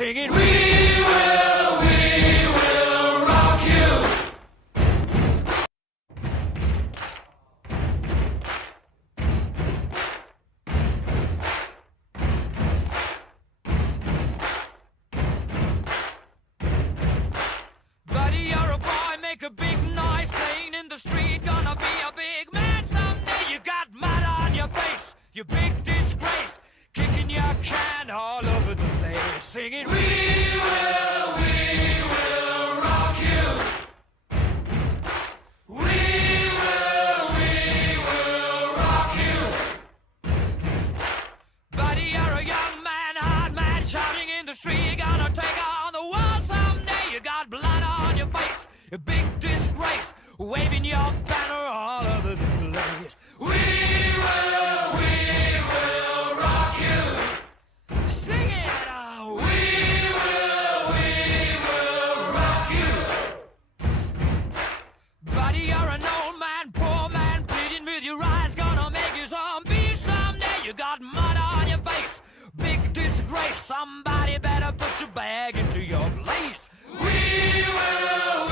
singing, we will rock you. Buddy, you're a boy, make a big noise playing in the street. Gonna be a big man someday. You got mud on your face, you big disgrace. Kicking your can all over the place, singing, we will rock you. We will rock you. Buddy, you're a young man, hard man, shouting in the street. You're gonna take on the world someday. You got blood on your face, a big disgrace, waving your banner all over the place. We will rock you. Sing it, we will rock you. Buddy, you're an old man, poor man, pleading with your eyes, gonna make you zombie someday. You got mud on your face, big disgrace. Somebody better put your bag into your place. We will